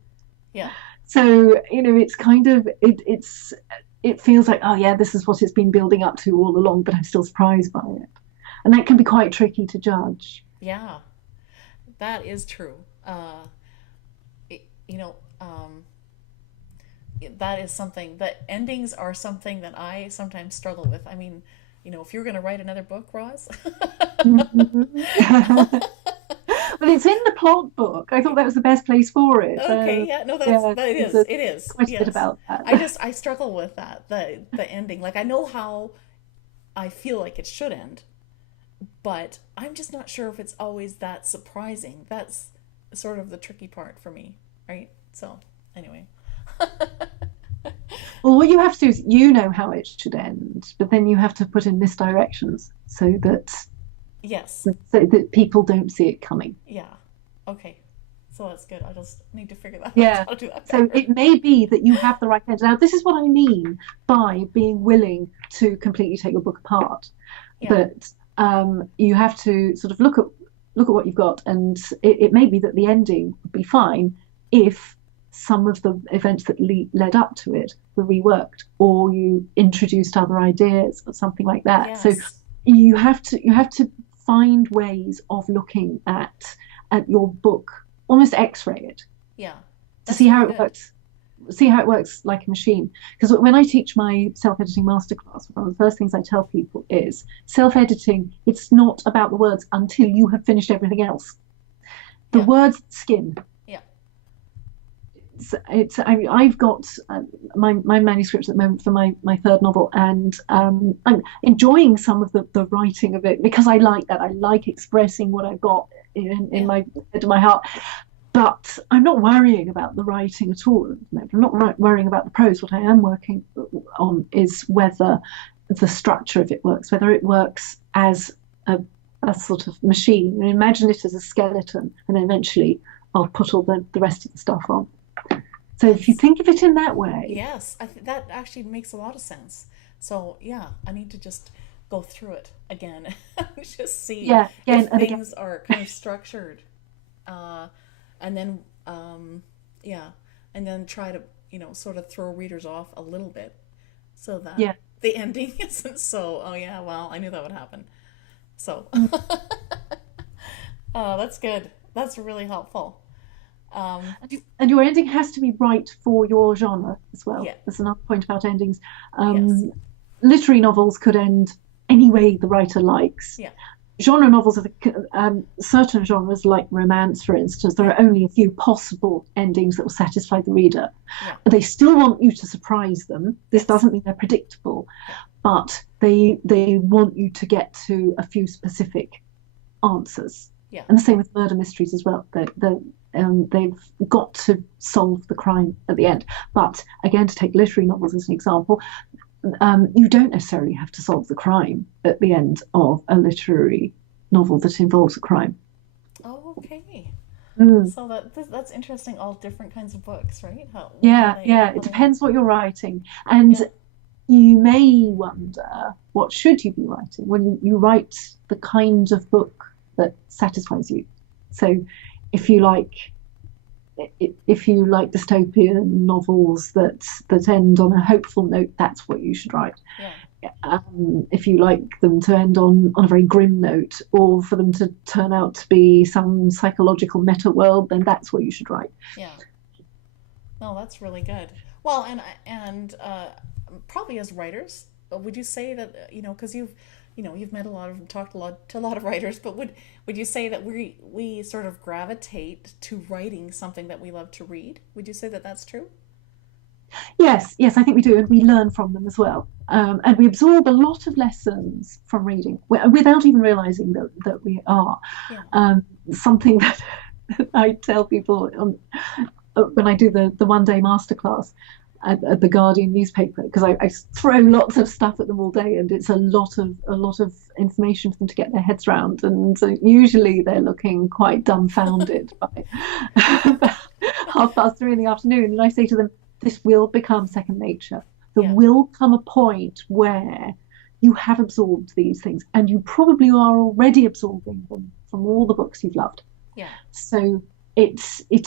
yeah, So it's kind of it feels like, oh yeah, this is what it's been building up to all along, but I'm still surprised by it, and that can be quite tricky to judge. yeah. That is true. It, you know, that is something that endings are something that I sometimes struggle with. I mean, if you're going to write another book, Roz. Mhm. Well, it's in the plot book. I thought that was the best place for it. Okay, yeah, no, Yeah, that it there's is. It is. quite a bit Yes. about that. I struggle with that, the ending. Like, I know how I feel like it should end, but I'm just not sure if it's always that surprising. That's sort of the tricky part for me, right? So, anyway. Well, what you have to do is you know how it should end, but then you have to put in misdirections Yes. so that people don't see it coming. Yeah. Okay. So that's good. I just need to figure that out, Yeah. how to do that So better. it may be that you have the right end. Now, this is what I mean by being willing to completely take your book apart. Yeah. That you have to sort of look at what you've got, and it may be that the ending would be fine if some of the events that led up to it were reworked, or you introduced other ideas or something like that. So Yes. you have to find ways of looking at your book, almost X-ray it Yeah. to That's see really how it good. works. See how it works like a machine. Because when I teach my self-editing masterclass, one of the first things I tell people is self-editing, it's not about the words until you have finished everything else. The Yeah. words skin. Yeah. I've got my manuscripts at the moment for my third novel, and I'm enjoying some of the writing of it because I like that. I like expressing what I've got in Yeah. my head and my heart. But I'm not worrying about the writing at all. I'm not worrying about the prose. What I am working on is whether the structure of it works, whether it works as a sort of machine. Imagine it as a skeleton, and then eventually I'll put all the rest of the stuff on. So if you That's think of it in that way, Yes. That actually makes a lot of sense. So, yeah, I need to just go through it again. Just see yeah, if again and again. things are kind of structured. Uh and then yeah, and then try to, sort of throw readers off a little bit so that Yeah. the ending isn't so, oh yeah, well, I knew that would happen. So, oh, that's good. That's really helpful. Um, And your ending has to be right for your genre as well. yeah, There's another point about endings. yes, Um, Literary novels could end any way the writer likes. yeah, Genre novels are certain genres, like romance, for instance. There yeah, are only a few possible endings that will satisfy the reader. yeah, They still want you to surprise them. This yes, doesn't mean they're predictable, yeah, but they want you to get to a few specific answers. yeah, And the same with murder mysteries as well. They've got to solve the crime at the end. But again, to take literary novels as an example, you don't necessarily have to solve the crime at the end of a literary novel that involves a crime. Oh, okay. Mm. So that's interesting. All different kinds of books, right? Yeah, yeah. It how they depends what you're writing, and yeah, you may wonder what should you be writing when you write the kind of book that satisfies you. So, if you like if you like dystopian novels that end on a hopeful note, that's what you should write. yeah, If you like them to end on a very grim note, or for them to turn out to be some psychological meta world, then that's what you should write. yeah. No, that's really good. Well, and probably as writers, would you say that because you've met a lot of talked a lot to a lot of writers, but would you say that we sort of gravitate to writing something that we love to read? Would you say that that's true? Yes, yes, I think we do, and we learn from them as well. And we absorb a lot of lessons from reading without even realizing that we are. Yeah, Something that I tell people when I do the one day masterclass at the Guardian newspaper, because I throw lots of stuff at them all day, and it's a lot of information for them to get their heads around, and usually they're looking quite dumbfounded by 3:30 in the afternoon, and I say to them, this will become second nature. There yeah, will come a point where you have absorbed these things, and you probably are already absorbing them from all the books you've loved. yeah, So it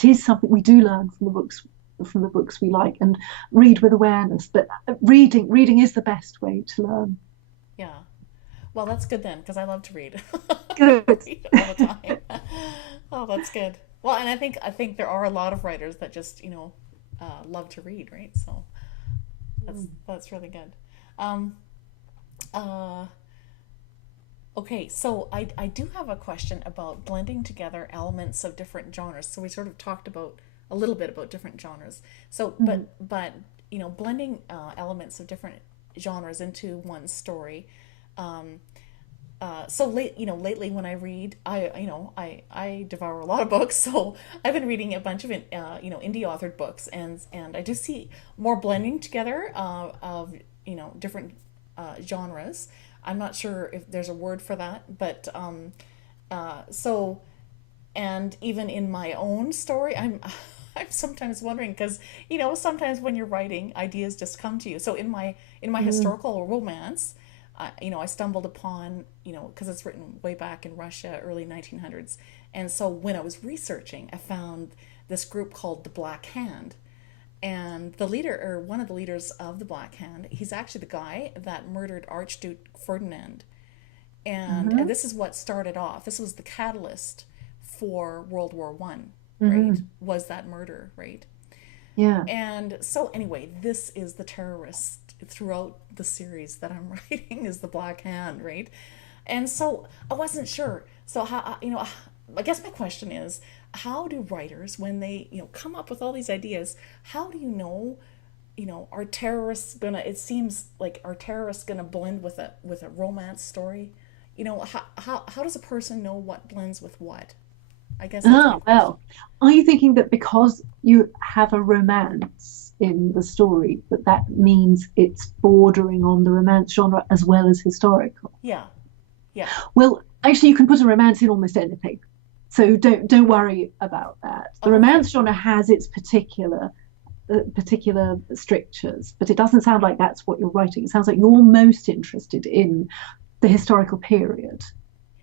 is something we do learn from the books we like, and read with awareness. But reading is the best way to learn. yeah. Well, that's good then, because I love to read. Good. Read all the time. Oh, that's good. Well, and I think there are a lot of writers that just love to read, right? So that's really good. Um, uh, okay, so I do have a question about blending together elements of different genres. So we sort of talked about a little bit about different genres. So, but blending elements of different genres into one story. Um, lately when I read, I devour a lot of books. So I've been reading a bunch of indie authored books, and I do see more blending together of different genres. I'm not sure if there's a word for that, but so and even in my own story, I'm sometimes wondering, because sometimes when you're writing, ideas just come to you. So in my historical romance, I stumbled upon, because it's written way back in Russia, early 1900s. And so when I was researching, I found this group called the Black Hand. And the leader, or one of the leaders of the Black Hand, he's actually the guy that murdered Archduke Ferdinand. And this is what started off. This was the catalyst for World War One, right? Was that murder, right? Yeah. And so anyway, this is the terrorist throughout the series that I'm writing, is the Black Hand, right? And so I wasn't sure. So how, I guess my question is, how do writers, when they, come up with all these ideas, how do are terrorists gonna, it seems like, are terrorists gonna blend with a romance story? How does a person know what blends with what? I guess that's my question. Well, are you thinking that because you have a romance in the story, that means it's bordering on the romance genre as well as historical? Yeah, yeah, Well, actually, you can put a romance in almost anything, so don't worry about that. The okay, romance genre has its particular strictures, but it doesn't sound like that's what you're writing. It sounds like you're most interested in the historical period.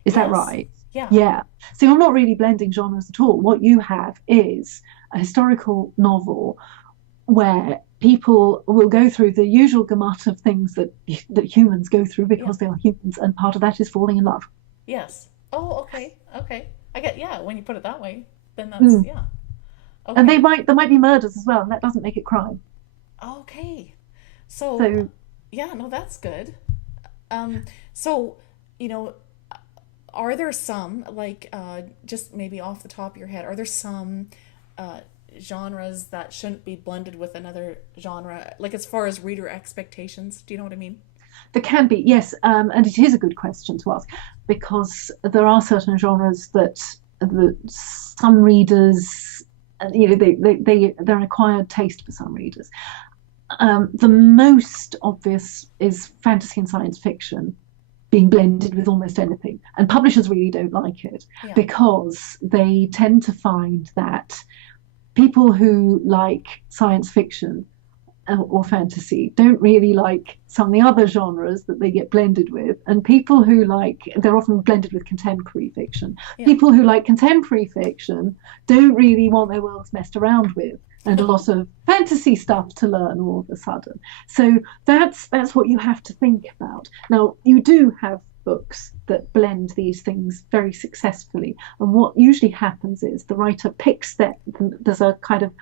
Is that yes, right? yeah, Yeah. So you're not really blending genres at all. What you have is a historical novel where people will go through the usual gamut of things that humans go through yeah, because they are humans, and part of that is falling in love. yes. Oh, okay, okay. I get, yeah, when you put it that way, then that's, Mm. yeah, And okay, there might be murders as well, and that doesn't make it crime. okay. So, So yeah, no, that's good. Um, so, you know, are there some, like, just maybe off the top of your head, are there some uh, genres that shouldn't be blended with another genre, like as far as reader expectations? Do you know what I mean? there can be, yes, and it is a good question to ask, because there are certain genres that some readers, they're an acquired taste for some readers. The most obvious is fantasy and science fiction, being blended with almost anything. And publishers really don't like it Yeah. because they tend to find that people who like science fiction or fantasy don't really like some of the other genres that they get blended with, and people who like, they're often blended with contemporary fiction. Yeah. People who like contemporary fiction don't really want their worlds messed around with, and a lot of fantasy stuff to learn all of a sudden. So that's what you have to think about. Now, you do have books that blend these things very successfully, and what usually happens is the writer picks that there's a kind of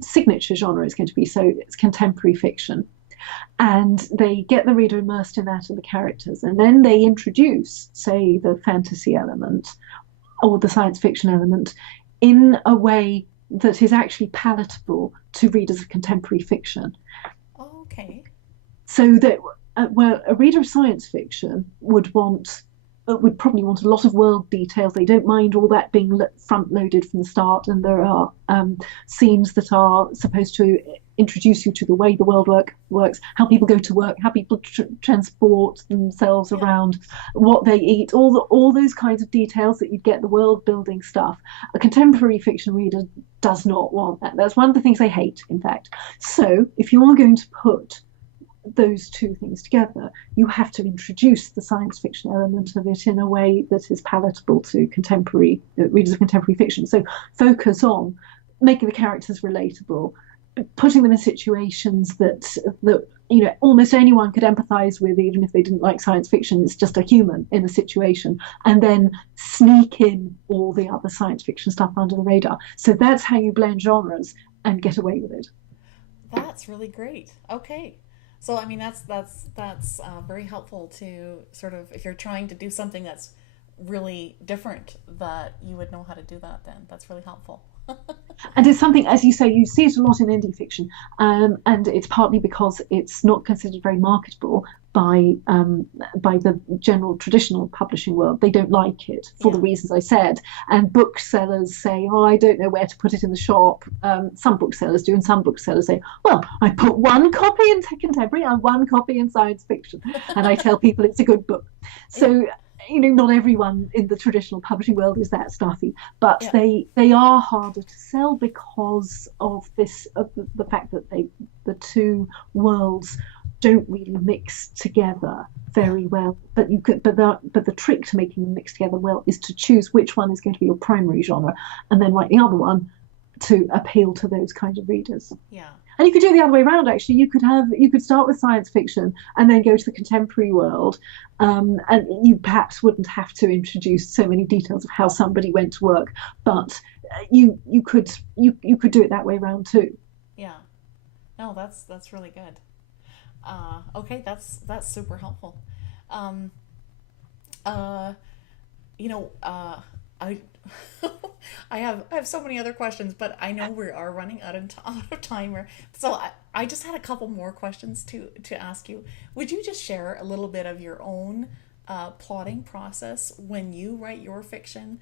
signature genre is going to be, so it's contemporary fiction, and they get the reader immersed in that and the characters, and then they introduce, say, the fantasy element or the science fiction element in a way that is actually palatable to readers of contemporary fiction. Okay. So that where a reader of science fiction would probably want a lot of world details. They don't mind all that being front loaded from the start, and there are scenes that are supposed to introduce you to the way the world works, how people go to work, how people transport themselves around, what they eat, all those kinds of details that you get, the world building stuff. A contemporary fiction reader does not want that. That's one of the things they hate, in fact. So if you are going to put those two things together, you have to introduce the science fiction element of it in a way that is palatable to contemporary readers of contemporary fiction. So focus on making the characters relatable, putting them in situations that almost anyone could empathize with, even if they didn't like science fiction. It's just a human in a situation, and then sneak in all the other science fiction stuff under the radar. So that's how you blend genres and get away with it. That's really great. Okay. So, I mean, that's very helpful to sort of, if you're trying to do something that's really different, that you would know how to do that then. That's really helpful. And it's something, as you say, you see it a lot in indie fiction, and it's partly because it's not considered very marketable by the general traditional publishing world. They don't like it for the reasons I said, and booksellers say, "Oh, I don't know where to put it in the shop." Some booksellers do, and some booksellers say, "Well, I put one copy in contemporary and one copy in science fiction, and I tell people it's a good book." So. Not everyone in the traditional publishing world is that stuffy, but they are harder to sell because of the fact that the two worlds don't really mix together very well. But the trick to making them mix together well is to choose which one is going to be your primary genre, and then write the other one to appeal to those kinds of readers. Yeah. And you could do it the other way around, actually. You could start with science fiction and then go to the contemporary world, and you perhaps wouldn't have to introduce so many details of how somebody went to work, but you could do it that way around too. Yeah. No, that's really good. Okay, that's super helpful. I I have so many other questions, but I know we are running out of time. So I just had a couple more questions to ask you. Would you just share a little bit of your own plotting process when you write your fiction?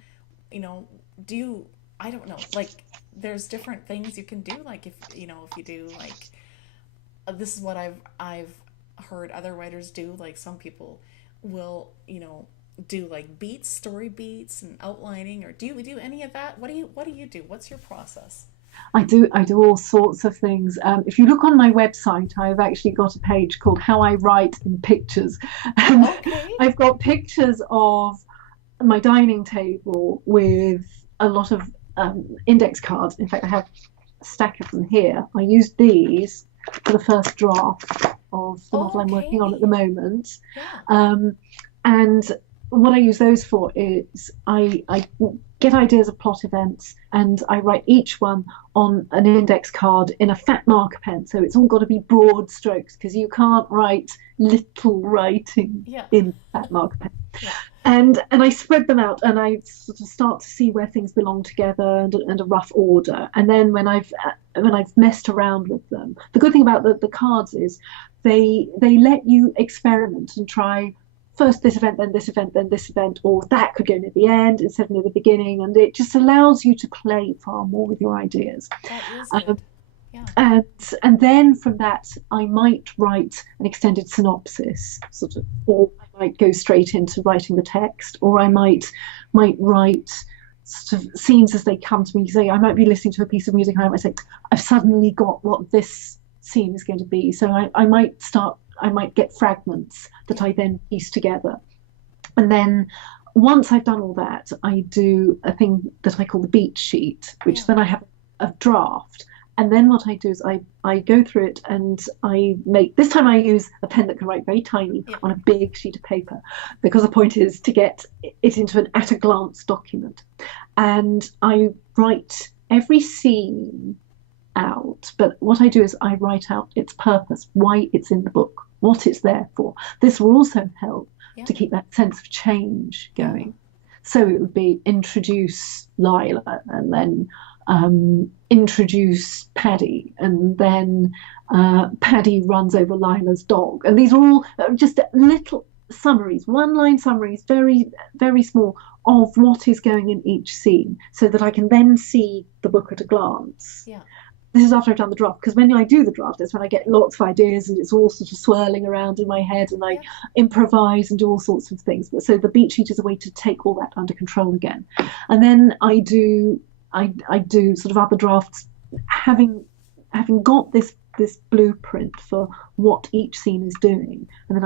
Do you, I don't know, like there's different things you can do. Like if you do like, this is what I've heard other writers do. Like some people will, do like story beats and outlining, or do you do any of that? What do you do? What's your process? I do all sorts of things. If you look on my website, I've actually got a page called How I Write in Pictures. And I've got pictures of my dining table with a lot of index cards. In fact, I have a stack of them here. I used these for the first draft of the novel I'm working on at the moment. Yeah. And what I use those for is I get ideas of plot events, and I write each one on an index card in a fat marker pen. So it's all got to be broad strokes, because you can't write little writing in fat marker pen. Yeah. And I spread them out, and I sort of start to see where things belong together and a rough order. And then when I've messed around with them, the good thing about the cards is they let you experiment and try. First this event, then this event, then this event, or that could go near the end instead of near the beginning, and it just allows you to play far more with your ideas. That is good. Yeah. And then from that, I might write an extended synopsis, sort of, or I might go straight into writing the text, or I might write sort of scenes as they come to me. Say I might be listening to a piece of music and I might say, I've suddenly got what this scene is going to be. So I might get fragments that I then piece together. And then once I've done all that, I do a thing that I call the beat sheet, which then I have a draft. And then what I do is I go through it and this time I use a pen that can write very tiny on a big sheet of paper, because the point is to get it into an at a glance document. And I write every scene out, but what I do is I write out its purpose, why it's in the book, what it's there for. This will also help to keep that sense of change going. So it would be introduce Lila, and then introduce Paddy, and then Paddy runs over Lila's dog. And these are all just little summaries, one-line summaries, very, very small, of what is going in each scene, so that I can then see the book at a glance. Yeah. This is after I've done the draft, because when I do the draft, that's when I get lots of ideas and it's all sort of swirling around in my head, and I improvise and do all sorts of things. But so the beat sheet is a way to take all that under control again. And then I do sort of other drafts, having got this blueprint for what each scene is doing, and then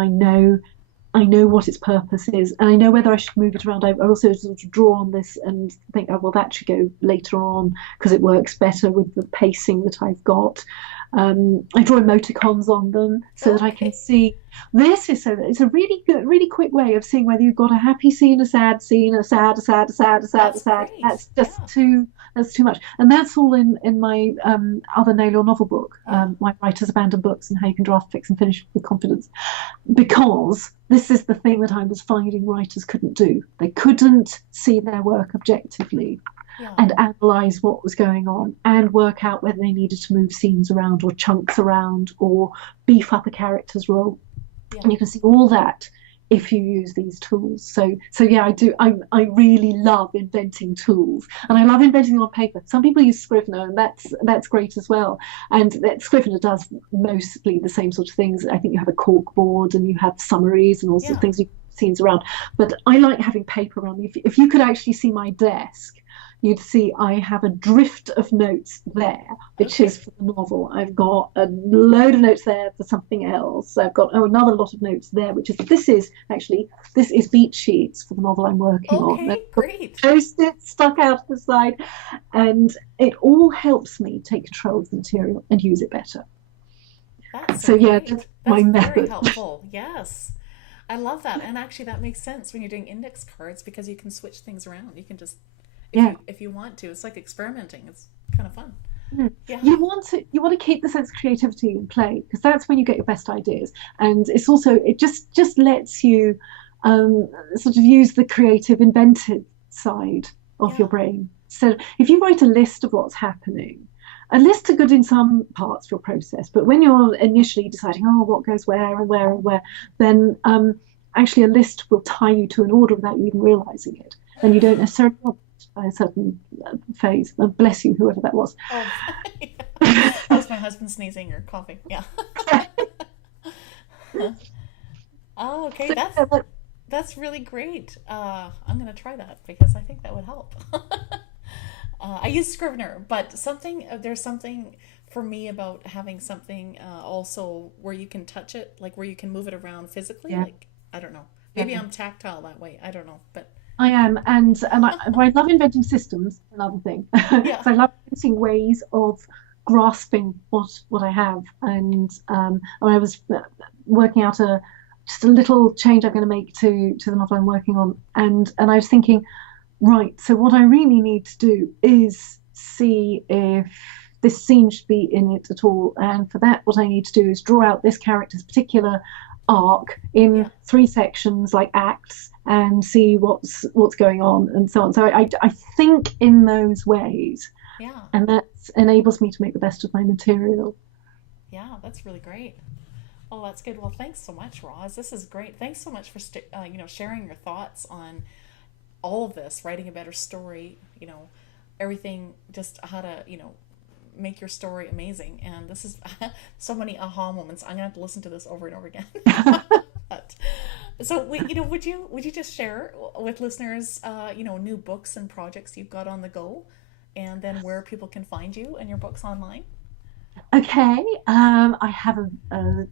I know what its purpose is, and I know whether I should move it around. I also sort of draw on this and think, oh well, that should go later on because it works better with the pacing that I've got. I draw emoticons on them so that I can see. This is it's a really good, really quick way of seeing whether you've got a happy scene, a sad scene, a sad. That's just that's too much, and that's all in my other Nail Your Novel book, my Writers Abandon Books, and How You Can Draft, Fix and Finish with Confidence, because this is the thing that I was finding writers couldn't do. They couldn't see their work objectively and analyse what was going on and work out whether they needed to move scenes around or chunks around or beef up a character's role. And you can see all that if you use these tools. So yeah, I do. I really love inventing tools, and I love inventing them on paper. Some people use Scrivener, and that's great as well. And Scrivener does mostly the same sort of things. I think you have a cork board and you have summaries and all sorts of things, scenes around. But I like having paper around me. If you could actually see my desk, you'd see I have a drift of notes there, which is for the novel. I've got a load of notes there for something else. I've got another lot of notes there, which is this is beat sheets for the novel I'm working on. Okay, great. Post-its stuck out to the side, and it all helps me take control of the material and use it better. That's that's my method. Very helpful. Yes. I love that. And actually that makes sense when you're doing index cards, because you can switch things around. You can just if you want to. It's like experimenting. It's kind of fun. Yeah. You want to keep the sense of creativity in play, because that's when you get your best ideas, and it's also, it just lets you sort of use the creative, inventive side of your brain. So if you write a list of what's happening, a lists are good in some parts of your process, but when you're initially deciding what goes where and where and where, then actually a list will tie you to an order without you even realizing it, and you don't necessarily want a certain phase. Bless you, whoever that was. That was my husband sneezing or coughing. Yeah. Okay, that's really great. I'm gonna try that, because I think that would help. I use Scrivener, but there's something for me about having something also where you can touch it, like where you can move it around physically. Like, I don't know, maybe I'm tactile that way. I don't know, but I am, and I love inventing systems. Another thing, so I love inventing ways of grasping what I have. And when I was working out just a little change I'm going to make to the novel I'm working on, and I was thinking, right, so what I really need to do is see if this scene should be in it at all, and for that what I need to do is draw out this character's particular arc in 3 sections, like acts, and see what's going on and so on. So I think in those ways, and that enables me to make the best of my material. Yeah, that's really great. Oh, that's good. Well, thanks so much, Roz. This is great. Thanks so much for sharing your thoughts on all of this, writing a better story, everything, just how to make your story amazing. And this is so many aha moments. I'm gonna have to listen to this over and over again. But So, would you just share with listeners, new books and projects you've got on the go, and then where people can find you and your books online? Okay, I have a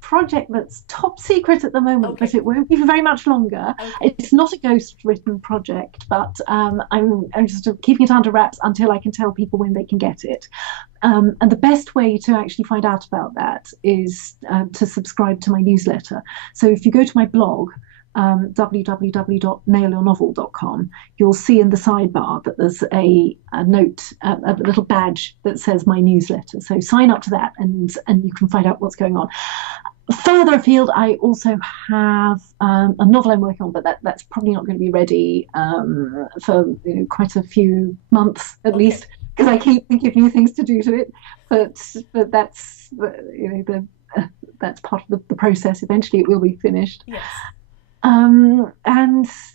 project that's top secret at the moment, but Okay, it won't be for very much longer. okay, It's not a ghost written project, but I'm just keeping it under wraps until I can tell people when they can get it. And the best way to actually find out about that is to subscribe to my newsletter. So if you go to my blog, www.nailyournovel.com, you'll see in the sidebar that there's a note, a little badge that says my newsletter. So sign up to that, and you can find out what's going on. Further afield, I also have a novel I'm working on, but that's probably not going to be ready for quite a few months at okay, least, because I keep thinking of new things to do to it. But that's that's part of the process. Eventually, it will be finished. yes, And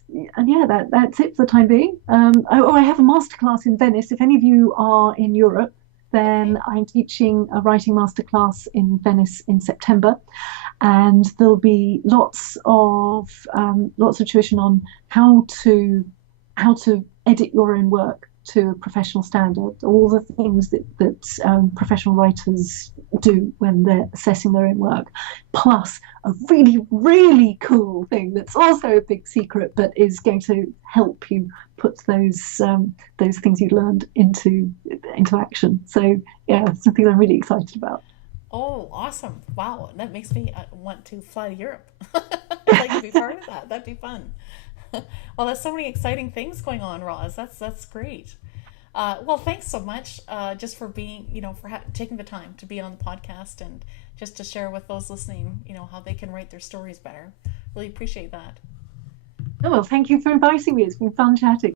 yeah, that's it for the time being. I have a masterclass in Venice. If any of you are in Europe, then okay, I'm teaching a writing masterclass in Venice in September, and there'll be lots of tuition on how to edit your own work to a professional standard, all the things that professional writers do when they're assessing their own work, plus a really, really cool thing that's also a big secret, but is going to help you put those things you learned into action. So yeah, something I'm really excited about. oh, awesome, wow, that makes me want to fly to Europe. I'd like to be part of that. That'd be fun. Well, there's so many exciting things going on, Roz. That's great. Well, thanks so much, just for being, for taking the time to be on the podcast and just to share with those listening, how they can write their stories better. Really appreciate that. Oh, well, thank you for inviting me. It's been fun chatting.